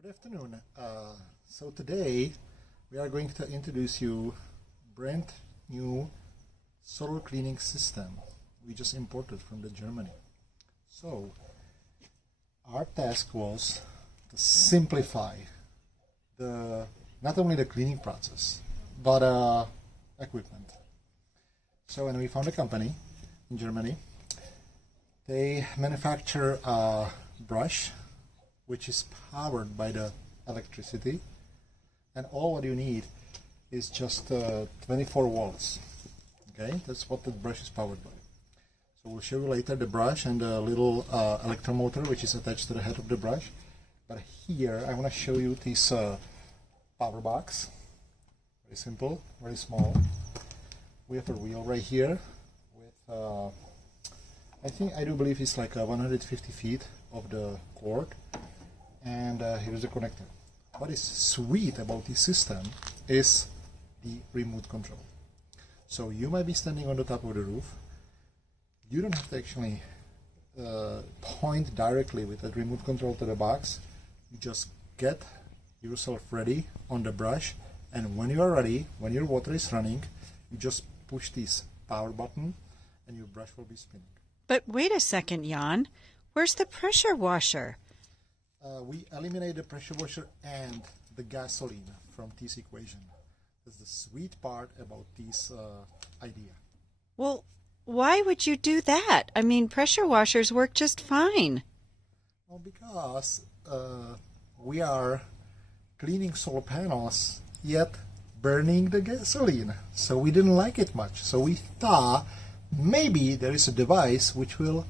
Good afternoon. So today we are going to introduce you brand new solar cleaning system we just imported from Germany. So our task was to simplify not only the cleaning process but equipment. So when we found a company in Germany, they manufacture a brush which is powered by the electricity, and all what you need is just 24 volts. Okay, that's what the brush is powered by. So we'll show you later the brush and the little electromotor which is attached to the head of the brush. But here I want to show you this power box. Very simple, very small. We have a reel right here with I do believe it's like 150 feet of the cord. And here's the connector. What is sweet about this system is the remote control. So you might be standing on the top of the roof. You don't have to actually point directly with that remote control to the box. You just get yourself ready on the brush, and when you are ready, when your water is running, you just push this power button and your brush will be spinning. But wait a second, Jan. Where's the pressure washer? We eliminate the pressure washer and the gasoline from this equation. That's the sweet part about this idea. Well, why would you do that? I mean, pressure washers work just fine. Well, because we are cleaning solar panels, yet burning the gasoline. So we didn't like it much. So we thought maybe there is a device which will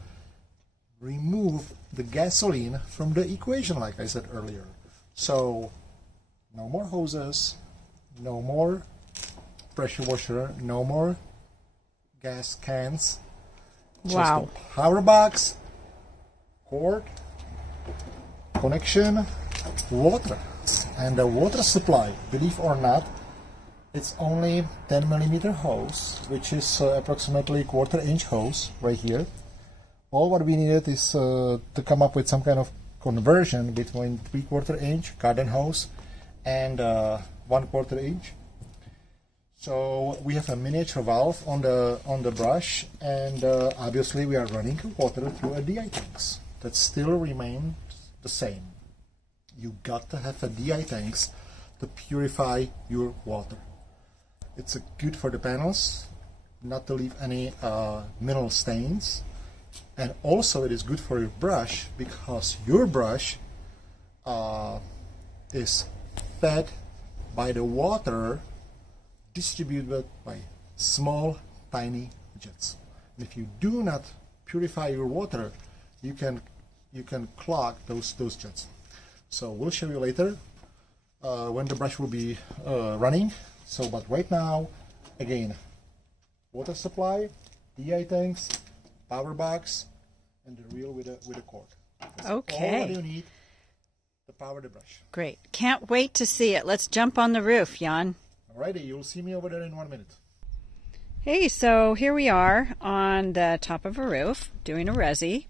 remove the gasoline from the equation, like I said earlier. So no more hoses, no more pressure washer, no more gas cans. Wow. Just a power box, cord, connection, water. And the water supply, believe or not, it's only 10 millimeter hose, which is approximately 1/4 inch hose right here. All what we needed is to come up with some kind of conversion between 3/4 inch garden hose and 1/4 inch. So we have a miniature valve on the brush, and obviously we are running water through a DI tanks. That still remains the same. You got to have a DI tanks to purify your water. It's good for the panels, not to leave any mineral stains. And also it is good for your brush, because your brush is fed by the water distributed by small, tiny jets. And if you do not purify your water, you can clog those jets. So we'll show you later when the brush will be running. So, but right now, again, water supply, DI tanks, power box, and the reel with a cord. That's Okay. all you need to power the brush. Great. Can't wait to see it. Let's jump on the roof, Jan. Alrighty, you'll see me over there in 1 minute. Hey, so here we are on the top of a roof doing a resi,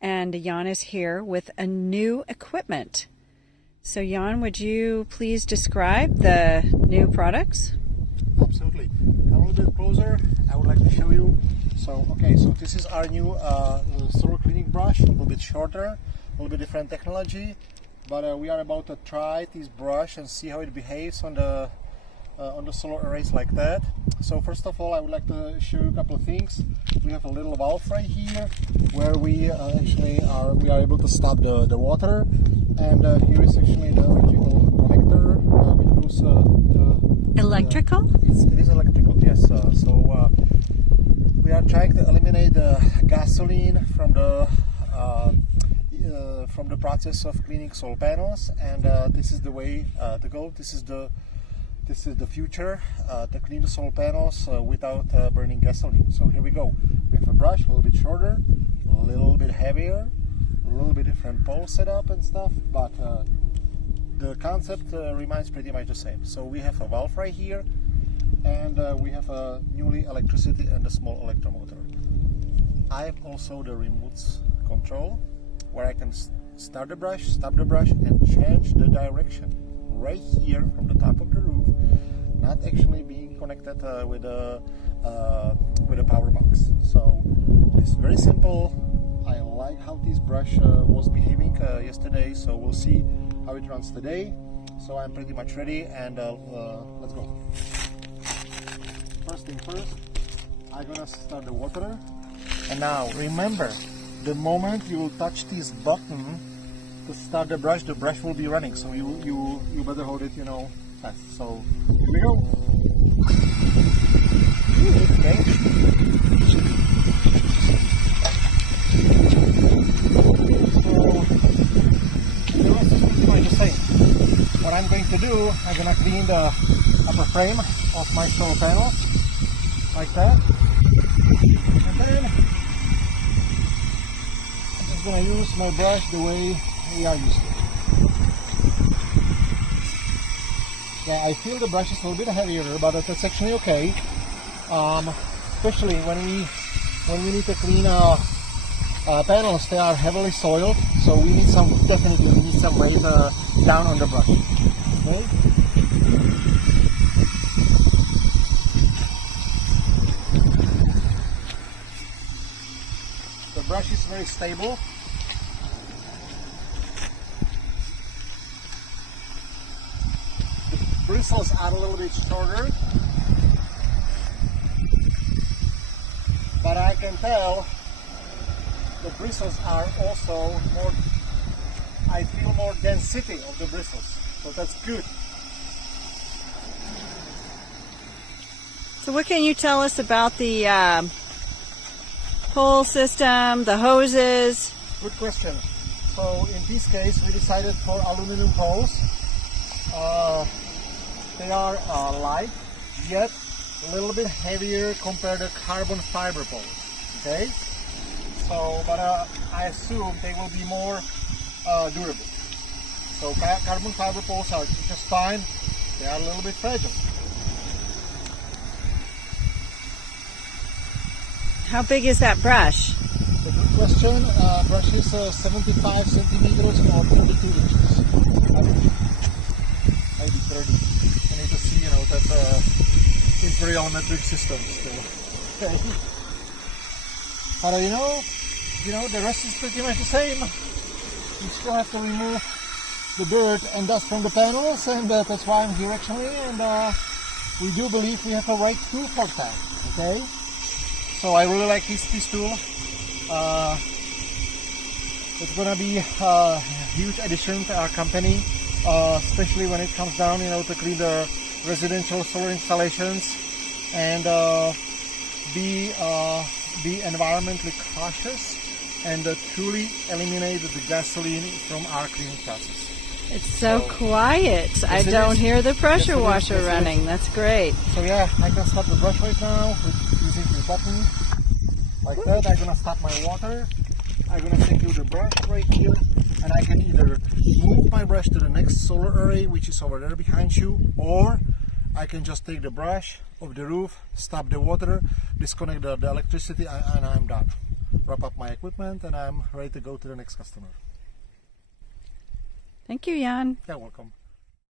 and Jan is here with a new equipment. So Jan, would you please describe the new products? Absolutely. Come a little bit closer. I would like to show you. So this is our new solar cleaning brush. A little bit shorter, a little bit different technology, but we are about to try this brush and see how it behaves on the solar arrays like that. So first of all, I would like to show you a couple of things. We have a little valve right here where we actually are able to stop the water, and here is actually the electrical connector which goes Electrical? It is electrical, yes. So we are trying to eliminate the gasoline from the process of cleaning solar panels, and this is the way to go. This is the future to clean the solar panels without burning gasoline. So here we go. We have a brush, a little bit shorter, a little bit heavier, a little bit different pole setup and stuff, but the concept remains pretty much the same. So we have a valve right here, and we have a newly electricity and a small electromotor. I have also the remote control where I can start the brush, stop the brush, and change the direction right here from the top of the roof, not actually being connected with a power box. So it's very simple. I like how this brush was behaving yesterday, so we'll see how it runs today. So I'm pretty much ready, and let's go. First thing first, I'm gonna start the water. And now remember, the moment you will touch this button to start the brush will be running. So you better hold it, fast. So here we go. Okay. So the rest is pretty much the same. What I'm going to do, I'm gonna clean the upper frame of my solar panel like that, and then I'm just gonna use my brush the way we are used to. Yeah, I feel the brush is a little bit heavier, but that's actually okay. Especially when we need to clean panels, they are heavily soiled, so we need some weight down on the brush. Okay. The brush is very stable. The bristles are a little bit shorter, but I can tell the bristles are also more, I feel more density of the bristles, so that's good. So what can you tell us about the pole system, the hoses? Good question. So in this case we decided for aluminum poles. They are light, yet a little bit heavier compared to carbon fiber poles. Okay? So, but I assume they will be more durable. So carbon fiber poles are just fine. They are a little bit fragile. How big is that brush? The good question. Brush is 75 centimeters or 32 inches. Maybe 30. I need to see, that imperial metric system still. Okay. But the rest is pretty much the same. You still have to remove the dirt and dust from the panels, and that's why I'm here actually. And we do believe we have a right tool for that. Okay. So I really like this tool. It's gonna be a huge addition to our company, especially when it comes down, to clean the residential solar installations and be environmentally cautious and truly eliminate the gasoline from our cleaning process. It's so quiet. I don't hear the pressure washer running. That's great. So yeah, I can start the brush right now using the button like that. I'm gonna start my water. I'm gonna secure the brush right here, and I can either move my brush to the next solar array, which is over there behind you, or I can just take the brush off the roof, stop the water, disconnect the electricity, and I'm done. Wrap up my equipment, and I'm ready to go to the next customer. Thank you, Jan. You're welcome.